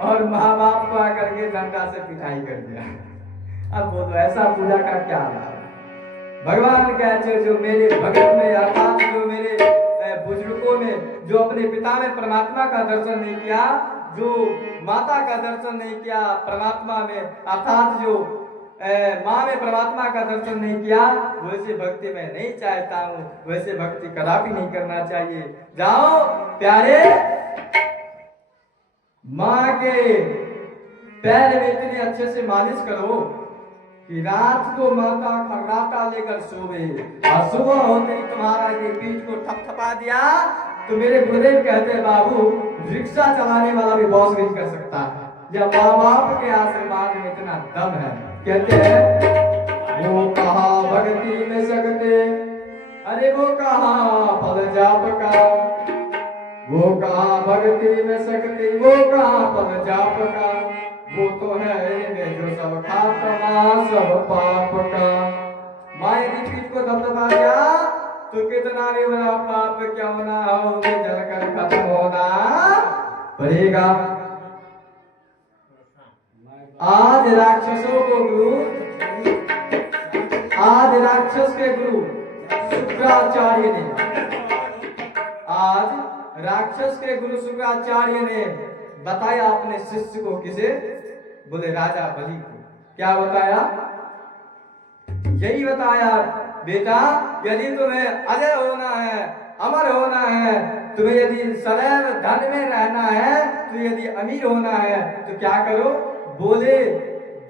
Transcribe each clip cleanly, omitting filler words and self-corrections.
और माँ बाप को आकर के डंडा से पिटाई कर दिया। अब बोलो ऐसा पूजा का क्या लाभ? भगवान कहते जो मेरे भगत में अर्थात जो मेरे बुजुर्गों में जो अपने पिता में परमात्मा का दर्शन नहीं किया, जो माता का दर्शन नहीं किया परमात्मा में, अर्थात जो माँ में परमात्मा का दर्शन नहीं किया, वैसे भक्ति मैं नहीं चाहता हूँ, वैसे भक्ति कदापि नहीं करना चाहिए। जाओ प्यारे माँ के पैर में इतने अच्छे से मालिश करो कि रात को माता खर्राटा लेकर सोवे और सुबह होते ही तुम्हारा ये पीठ को थपथपा दिया तो मेरे गुरुदेव कहते हैं बाबू रिक्शा चलाने वाला भी बॉस नहीं कर सकता है। जब माँ बाप के आशीर्वाद में इतना दम है, कहते हैं वो कहा भक्ति में सकते, अरे वो कहा फल जाप का, वो कहा भक्ति में सकते, वो कहा फल जाप का, वो तो है जो सब खात्मा सब पाप का। माँ यदि पीठ को दबदबा दिया तो कितना भी बड़ा पाप क्यों ना हो जलकर खत्म होना पड़ेगा। आज राक्षसों को गुरु, आज राक्षस के गुरु शुक्राचार्य ने, आज राक्षस के गुरु शुक्राचार्य ने बताया अपने शिष्य को, किसे? बोले राजा बलि को। क्या बताया? यही बताया बेटा यदि तुम्हें अजय होना है, अमर होना है, तुम्हें यदि सदैव धन में रहना है, तो यदि अमीर होना है तो क्या करो? बोले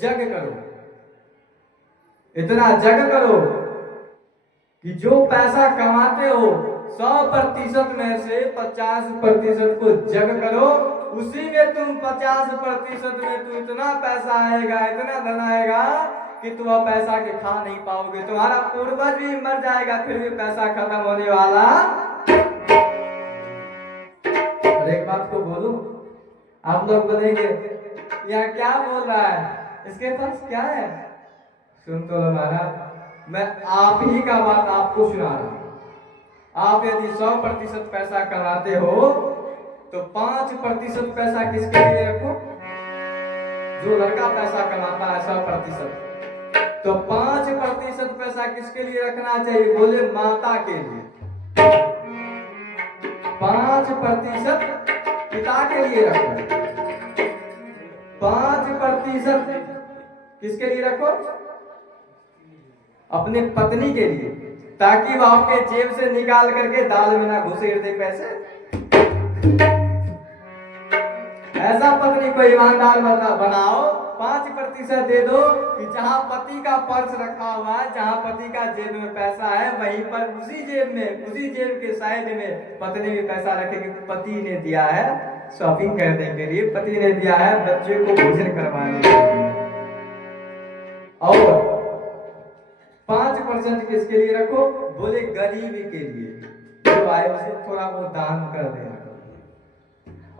जग करो, इतना जग करो कि जो पैसा कमाते हो 100% में से 50% को जग करो, उसी में तुम 50% में तुम इतना पैसा आएगा, इतना धन आएगा कि तुम अब पैसा के खा नहीं पाओगे। तुम्हारा पूर्वज भी मर जाएगा फिर भी पैसा खत्म होने वाला। और एक बात को बोलूं, आप लोग बोलेंगे यह क्या बोल रहा है, इसके पास क्या है? सुन तो लो महाराज, मैं आप ही का बात आपको सुना रहा हूं। आप यदि 100% पैसा कमाते हो तो 5% पैसा किसके लिए रखो? जो लड़का पैसा कमाता है 100%, तो 5% पैसा किसके लिए रखना चाहिए? बोले माता के लिए। 5% पिता के लिए रखो, 5% किसके लिए रखो? अपने पत्नी के लिए, ताकि वो आपके जेब से निकाल करके दाल में ना घुसेड़ दे पैसे। ऐसा पत्नी को ईमानदार बनाओ, 5% दे दो कि जहां पति का पर्स रखा हुआ है, जहां पति का जेब में पैसा है, वहीं पर उसी जेब में, उसी जेब के साइड में पत्नी भी पैसा रखेगी। पति ने दिया है शॉपिंग करने के लिए, पति ने दिया है बच्चे को भोजन करवाने के लिए, और 5% किसके लिए रखो? बोले गरीब के लिए, जो आए उसे थोड़ा बहुत दान कर देना।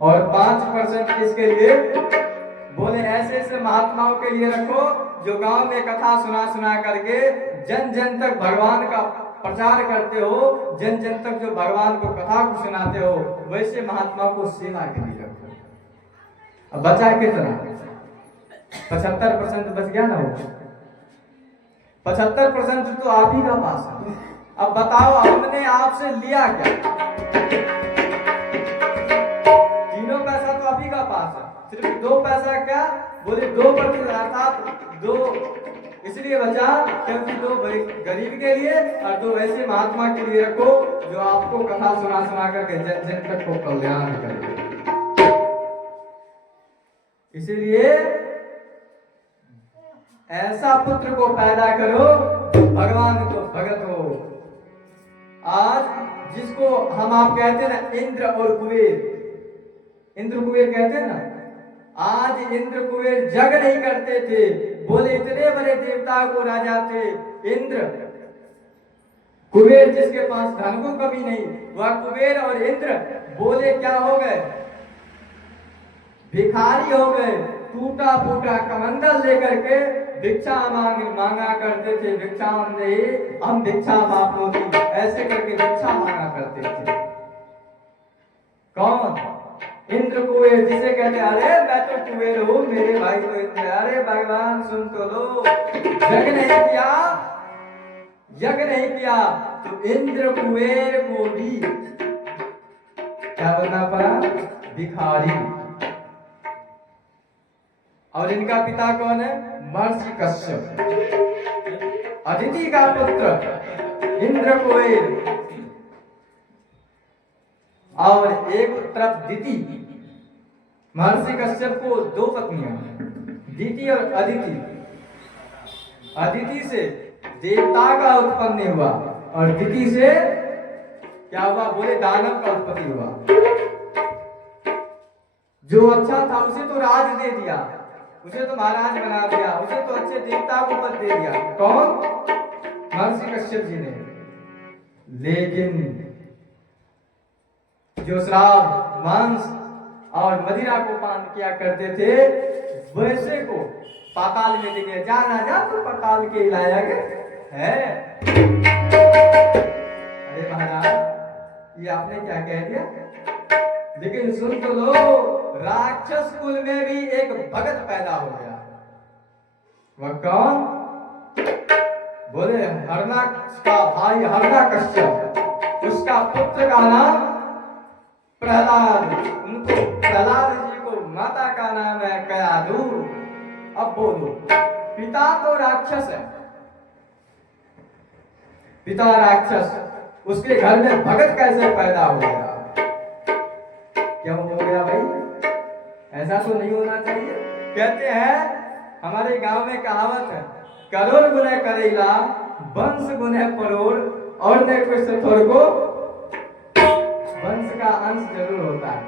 और 5% किसके लिए? बोले ऐसे ऐसे महात्माओं के लिए रखो जो गांव में कथा सुना सुना करके जन जन तक भगवान का प्रचार करते हो, जन जन तक जो भगवान को कथा को सुनाते हो, वैसे महात्मा को सेवा के लिए रखो। अब बचा कितना? 75% बच गया ना वो। 75% तो आप ही का पास है। अब बताओ हमने आपसे लिया क्या? तीनों पैसा तो आप ही का पास है, सिर्फ 2 पैसा क्या? बोले 2% अर्थात 2 इसलिए बचा क्योंकि 2 गरीब के लिए और 2 ऐसे महात्मा के लिए रखो जो आपको कथा सुना सुना करके जन जन तक को कल्याण करे। इसीलिए ऐसा पुत्र को पैदा करो भगवान को भगत हो। आज जिसको हम आप कहते हैं ना इंद्र और कुबेर, इंद्र कुबेर कहते हैं ना, आज इंद्र कुबेर जग नहीं करते थे। बोले इतने बड़े देवता को राजा थे इंद्र, कुबेर जिसके पास धन को कभी नहीं, वह कुबेर और इंद्र बोले क्या हो गए? भिखारी हो गए। टूटा फूटा कमंडल लेकर के भिक्षा मांगा करते थे। भिक्षा हम भिक्षा मांगोगी, ऐसे करके भिक्षा मांगा करते थे। कौन? इंद्र कुबेर, जिसे कहते अरे मैं तो कुबेर हो मेरे भाई तो इंद्र। अरे भगवान सुन तो लो, यज्ञ नहीं किया, यज्ञ नहीं किया तो इंद्र कुबेर को भी क्या बनना पड़ा, भिखारी। और इनका पिता कौन है, महर्षि कश्यप, अदिति का पुत्र इंद्र कुबेर। और एक तरफ दिति, महर्षि कश्यप को दो पत्नियां, दिति और अदिति। अदिति से देवता का उत्पन्न हुआ और दिति से क्या हुआ, बोले दानव का उत्पत्ति हुआ। जो अच्छा था उसे तो राज दे दिया, उसे तो महाराज बना दिया, उसे तो अच्छे देवता को पद दे दिया। कौन, महर्षि कश्यप जी ने। लेकिन जो श्राप, मांस और मदिरा को पान किया करते थे, वैसे को पाताल में देखे, जाना जा तो पाताल के लाया है। अरे महाराज, ये आपने क्या कह दिया? लेकिन सुन तो लो, राक्षस कुल में भी एक भगत पैदा हो गया। वह कौन, बोले हरणाक्ष का भाई हरणाकश्यप, उसका पुत्र का नाम प्रहलाद। उनको प्रहलाद जी को माता का नाम है कयाधु। अब बोलो, पिता तो राक्षस है, पिता राक्षस, उसके घर में भगत कैसे पैदा हो गया? क्या हो गया भाई? ऐसा तो नहीं होना चाहिए। कहते हैं हमारे गांव में कहावत है, करोड़ गुने करेला, वंश गुने परोड़, और ने कुछ थोड़ को वंश का अंश जरूर होता है।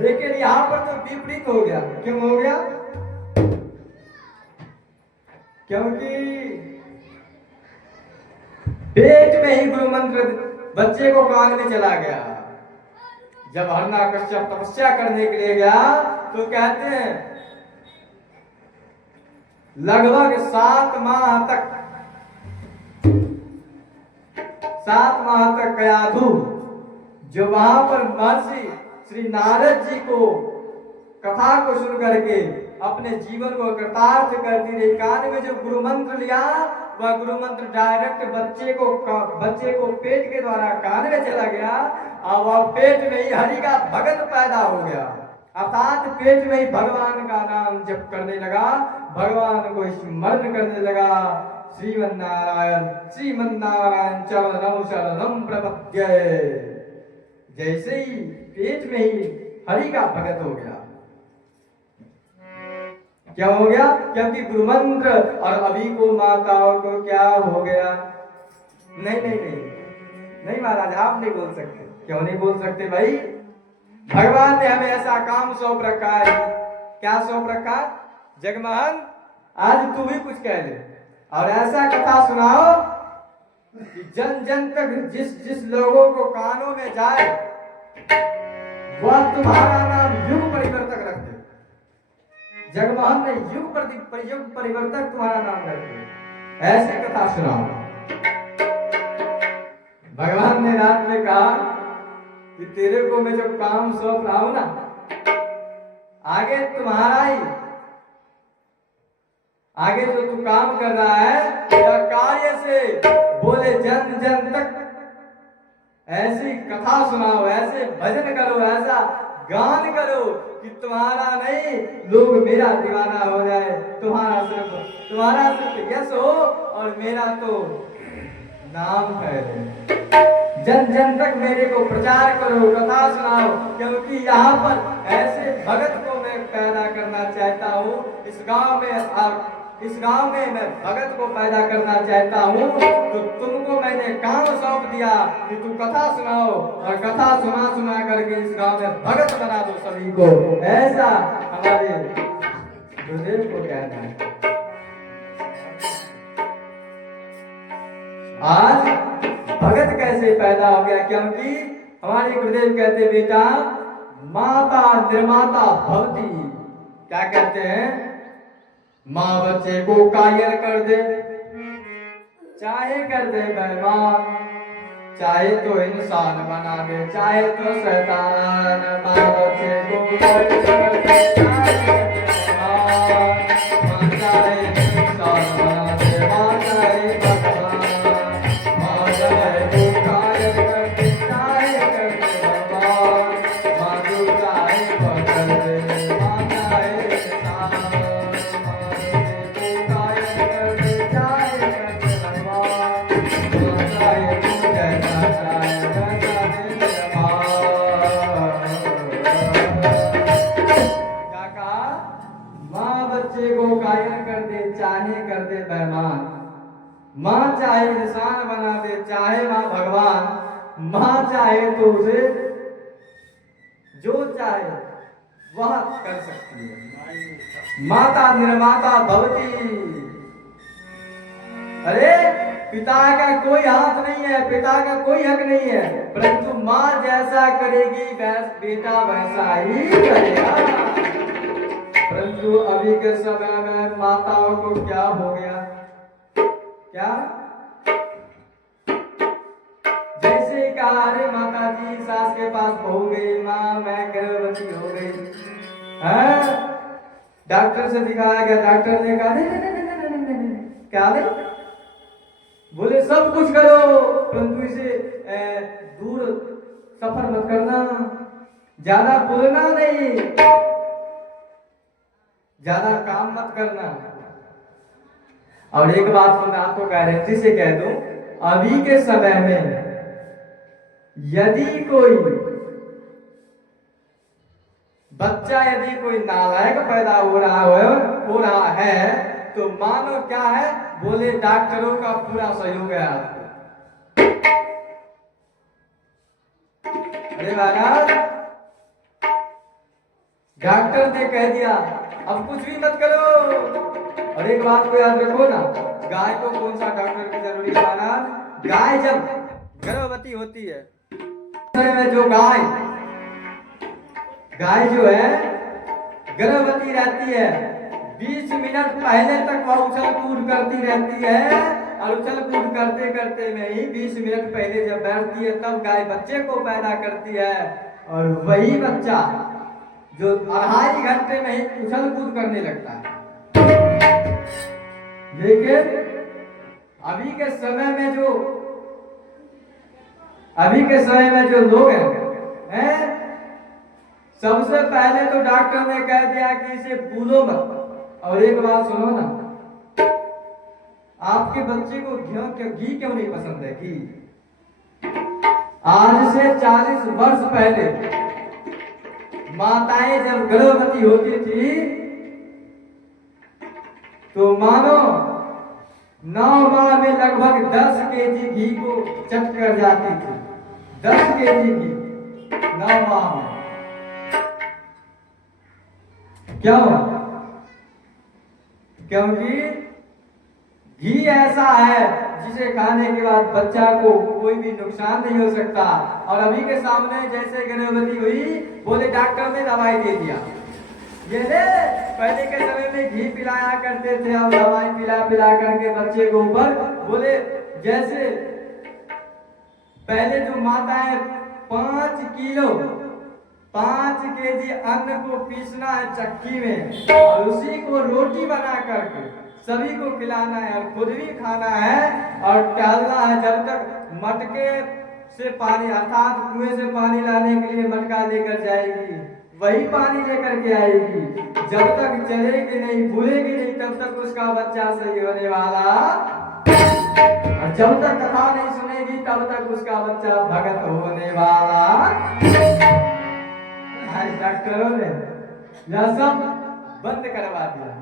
लेकिन यहाँ पर तो विपरीत हो गया। क्यों हो गया? क्योंकि पेट में ही गुरु मंत्र बच्चे को कान में चला गया। जब हरणाकश्यप तपस्या करने के लिए गया तो कहते हैं लगभग 7 माह तक कयाधु, जो वहां पर महर्षि श्री नारद जी को कथा को सुन करके अपने जीवन को कृतार्थ करती रही। कान में जो गुरु मंत्र लिया, वह गुरु मंत्र डायरेक्ट बच्चे को पेट के द्वारा कान में चला गया और वह पेट में ही हरि का भगत पैदा हो गया। अर्थात पेट में ही भगवान का नाम जप करने लगा, भगवान को स्मरण करने लगा। श्रीमन्नारायण श्रीमन्नारायण चरणम शरणम प्रपद्ये। जैसे ही पेट में ही हरि का भगत हो गया। क्या हो गया? क्योंकि गुरु मंत्र। और अभी को माताओं को क्या हो गया? नहीं नहीं नहीं नहीं महाराज, आप नहीं बोल सकते। क्यों नहीं बोल सकते भाई? भगवान ने हमें ऐसा काम सौंप रखा है। क्या सौंप रखा? जगमोहन, आज तू भी कुछ कह ले और ऐसा कथा सुनाओ कि जन जन तक जिस लोगों को कानों में जाए वह तुम्हारा नाम युग परिवर्तक रख दे। जगमोहन ने युग परिवर्तक तुम्हारा नाम रख दे। ऐसी कथा सुनाओ। भगवान ने रात में कहा कि तेरे को मैं जब काम सौंप रहा हूं ना, आगे तुम्हारा ही, आगे जो तू काम कर रहा है या कार्य से, बोले जन जन तक ऐसी कथा सुनाओ, ऐसे भजन करो, ऐसा गान करो कि तुम्हारा नहीं लोग मेरा दीवाना हो जाए। तुम्हारा सिर्फ यश हो और मेरा तो नाम है। जन जन तक मेरे को प्रचार करो, कथा सुनाओ, क्योंकि यहाँ पर ऐसे भगत को मैं पैदा करना चाहता हूँ। इस गांव में मैं भगत को पैदा करना चाहता हूँ। तो तुमको मैंने काम सौंप दिया कि तुम कथा सुनाओ और कथा सुना करके इस गांव में भगत बना दो सभी को। ऐसा हमारे गुरुदेव को कहना है। आज भगत कैसे पैदा हो गया? क्योंकि हमारे गुरुदेव कहते बेटा, माता निर्माता भवती। क्या कहते हैं? माँ बच्चे को कायल कर दे, चाहे कर दे बेईमान, चाहे तो इंसान बना दे, चाहे तो शैतान। माँ बच्चे को कायल कर दे, कायल कर दे चाहे कर दे बेईमान, माँ चाहे इंसान बना दे चाहे माँ भगवान, माँ चाहे तो उसे जो चाहे वह कर सकती है। माता निर्माता भवती। अरे पिता का कोई हाथ नहीं है, पिता का कोई हक नहीं है, परंतु माँ जैसा करेगी बेटा वैसा ही करेगा। परंतु अभी के समय में माताओं को क्या हो गया, क्या जैसे कहा अरे माता जी सास के पास बहू गई, माँ मैं गर्भवती हो गई है, डॉक्टर से दिखाया गया, डॉक्टर ने कहा नहीं क्या नहीं, बोले सब कुछ करो परंतु इसे दूर सफर मत करना, ज्यादा बोलना नहीं, ज्यादा काम मत करना। और एक बात तो मैं आपको गारंटी से कह दूं, अभी के समय में यदि कोई बच्चा यदि कोई नालायक पैदा हो रहा है तो मानो क्या है, बोले डॉक्टरों का पूरा सहयोग है आपको। अरे महाराज डॉक्टर ने कह दिया अब कुछ भी मत करो। और एक बात को याद रखो ना, गाय को कौन सा डॉक्टर की जरूरी है महाराज, गाय जब गर्भवती होती है में जो गाय जो है गर्भवती रहती है, 20 मिनट पहले तक वह उछल कूद करती रहती है, और उछल कूद करते करते में ही 20 मिनट पहले जब बैठती है तब गाय बच्चे को पैदा करती है, और वही बच्चा जो 2.5 घंटे में ही उछल कूद करने लगता है। लेकिन अभी के समय में जो लोग हैं, सबसे पहले तो डॉक्टर ने कह दिया कि इसे भूलो मत। और एक बात सुनो ना, आपके बच्चे को घी क्यों नहीं पसंद है? घी आज से 40 वर्ष पहले माताएं जब गर्भवती होती थी तो मानो 9 माह में लगभग 10 केजी घी को चट कर जाती थी। 10 केजी घी 9 माह में। क्यों? क्योंकि घी ऐसा है जिसे खाने के बाद बच्चा को कोई भी नुकसान नहीं हो सकता। और अभी के सामने जैसे गर्भवती हुई, बोले डॉक्टर ने दवाई दे दिया, ये ले। पहले के समय में घी पिलाया करते थे, अब दवाई पिला करके बच्चे को ऊपर, बोले जैसे पहले जो माताएं 5 केजी अन्न को पीसना है चक्की में, और उसी को रोटी बना करके सभी को खिलाना है और खुद भी खाना है और टहलना है जब तक मटके से पानी अर्थात कुएं से पानी लाने के लिए मटका लेकर जाएगी, वही पानी लेकर के आएगी। जब तक चलेगी नहीं, भूलेगी नहीं, तब तक उसका बच्चा सही होने वाला, और जब तक कथा नहीं सुनेगी तब तक उसका बच्चा भगत होने वाला। डॉक्टरों ने यह सब बंद करवा दिया।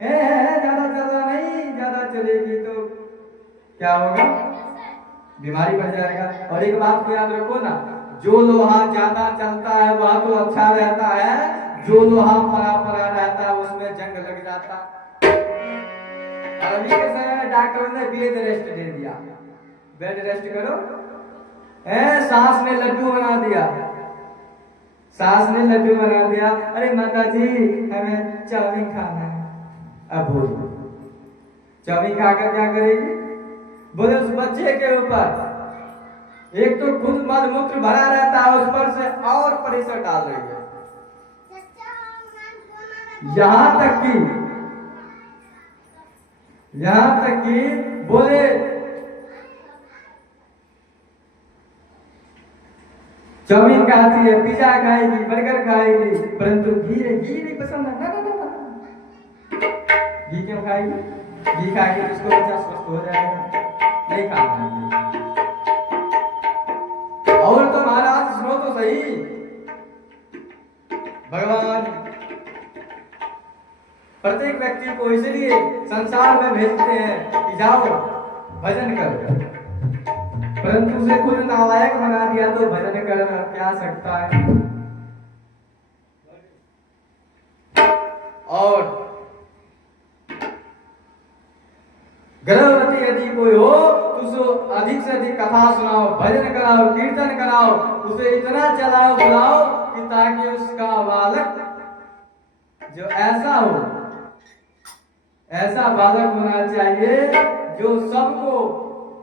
ज्यादा चलना नहीं, ज्यादा चलेगी तो क्या होगा, बीमारी बढ़ जाएगा। और एक बात को याद रखो ना, जो लोहा ज्यादा चलता है वह तो अच्छा रहता है, जो लोहा परा रहता है उसमें जंग लग जाता। अभी के समय में डॉक्टर ने बेड रेस्ट दे दिया, बेड रेस्ट करो। सास ने लड्डू बना दिया, सास ने लड्डू बना दिया। अरे माता जी हमें चाउमीन खाना है। अब बोल चाउमीन खाकर क्या करेगी? बोले उस बच्चे के ऊपर एक तो खुद मल मूत्र भरा रहता है, उस पर से और प्रेशर डाल रही है। यहाँ तक कि बोले चाउमीन खाती है, पिज्जा खाएगी, बर्गर खाएगी, परंतु घी नहीं पसंद है। ना घी क्यों खाएगी? घी खाएगी तो उसको बच्चा स्वस्थ हो जाएगा, नहीं खाना। और तो महाराज सुनो तो सही, भगवान प्रत्येक व्यक्ति को इसलिए संसार में भेजते हैं कि जाओ भजन करो, परंतु उसे खुद नालायक बना दिया तो भजन कर क्या सकता है। और गर्भवती यदि कोई हो तो उसे अधिक से अधिक कथा सुनाओ, भजन कराओ, कीर्तन कराओ, उसे इतना चलाओ बुलाओ कि ताकि उसका बालक जो ऐसा हो, ऐसा बालक होना चाहिए जो सबको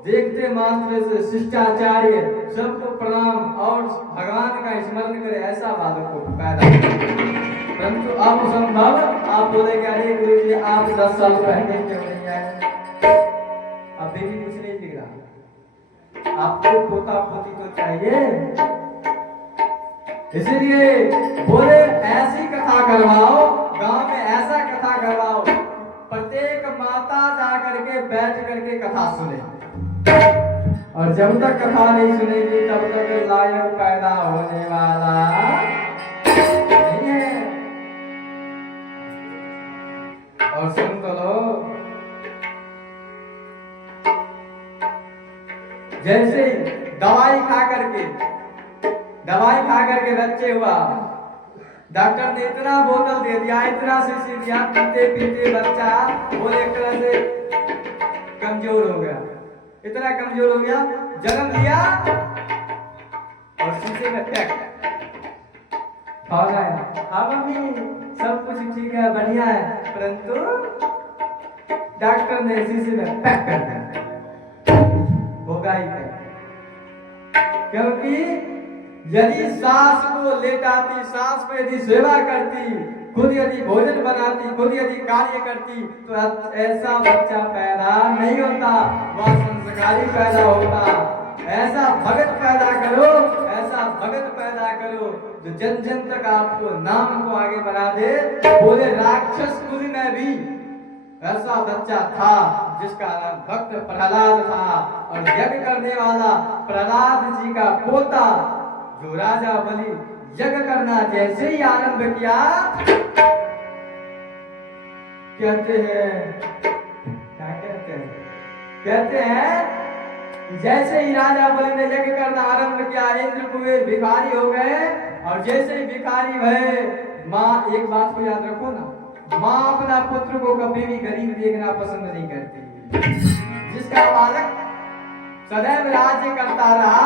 देखते मात्र से शिष्टाचार्य, सबको प्रणाम और भगवान का स्मरण करे, ऐसा बालक को पैदा करे। परंतु अब संभव आप बोले कि अरे गुरु जी आप 10 साल पहले क्यों नहीं आए, अब भी कुछ नहीं बिगड़ा, आपको पोता पोती तो चाहिए। इसलिए बोले ऐसी कथा करवाओ, गांव में ऐसा कथा करवाओ, प्रत्येक माता जाकर के बैठ करके कथा सुने, और जब तक कथा नहीं सुनेगी तब तक लायक पैदा होने वाला नहीं है। और सुन तो लो, जैसे दवाई खा करके बच्चे हुआ, डॉक्टर ने इतना बोतल दे दिया, इतना शीशी दिया, पीते पीते बच्चा वो एक तरह से कमजोर हो गया, इतना कमजोर हो गया, जन्म लिया और शीशे में पैक खा गया। हाँ मम्मी सब कुछ ठीक है, बढ़िया है, परंतु डॉक्टर ने शीशे में पैक कर दिया, होगा ही क्या। क्योंकि यदि सास को लेटाती, सास को यदि सेवा करती, खुद यदि भोजन बनाती, खुद यदि कार्य करती, तो ऐसा बच्चा पैदा नहीं होता, वह संस्कारी पैदा होता। ऐसा भगत पैदा करो, ऐसा भगत पैदा करो जो जन जन तक आपको नाम को आगे बढ़ा दे। बोले राक्षस कुल में भी ऐसा बच्चा था जिसका नाम भक्त प्रहलाद था, और यज्ञ करने वाला प्रहलाद जी का पोता जो राजा बलि यज्ञ करना जैसे ही आरंभ किया, कहते हैं क्या कहते हैं जैसे ही राजा बलि ने यज्ञ करना आरंभ किया, इंद्र कुबेर भिखारी हो गए, और जैसे ही भिखारी भये, माँ एक बात को याद रखो ना, माँ अपना पुत्र को कभी भी गरीब देखना पसंद नहीं करती। जिसका बालक सदैव राज्य करता रहा,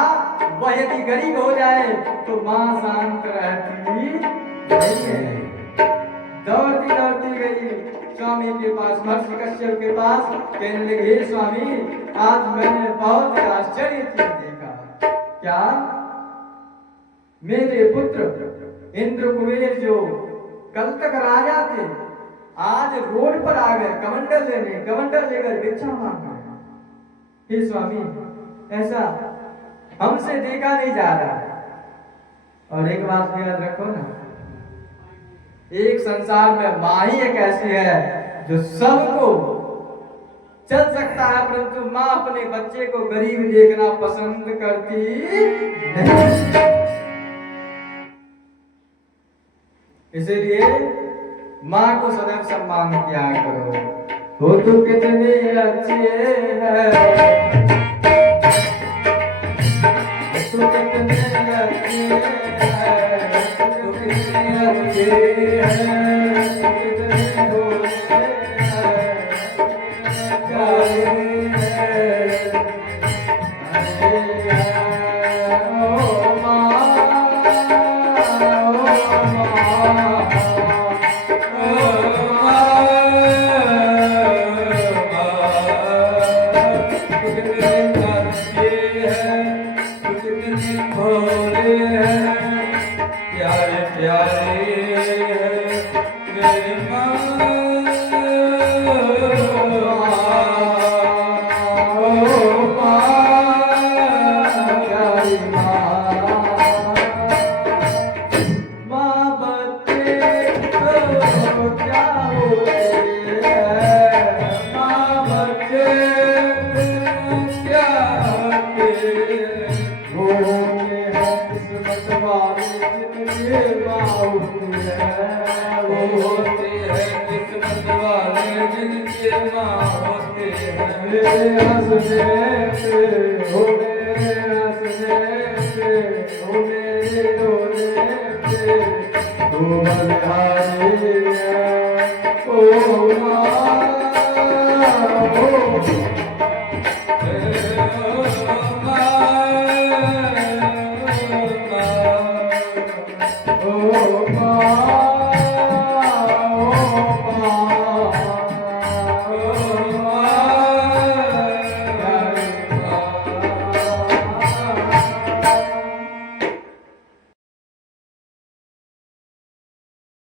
वह यदि गरीब हो जाए तो माँ शांत रहती नहीं है। दौड़ती दौड़ती गई स्वामी के पास, महर्षि कश्यप के पास, कहने लगे हे स्वामी आज मैंने बहुत आश्चर्य चीज देखा। क्या? मेरे पुत्र इंद्र कुबेर जो कल तक राजा थे, आज रोड पर आ गए कमंडल लेने, कमंडल लेकर भिक्षा मांगना। हे स्वामी ऐसा हमसे देखा नहीं जा रहा। और एक बात याद रखो ना, एक संसार में माँ ही एक ऐसी है जो सबको चल सकता है, परंतु माँ अपने बच्चे को गरीब देखना पसंद करती नहीं। इसीलिए माँ को सदैव सम्मान किया करो। हो तो कितने अच्छे हैं, तो कितने अच्छे हैं, तो कितने अच्छे हैं, कितने भोले हैं, प्यारे हैं। ओ माँ, वाले जिनके माँ होते हैं मेरे हंसने पे हो मेरे हंसने पे हो मेरे रोने पे तू बलिहारी है ओ माँ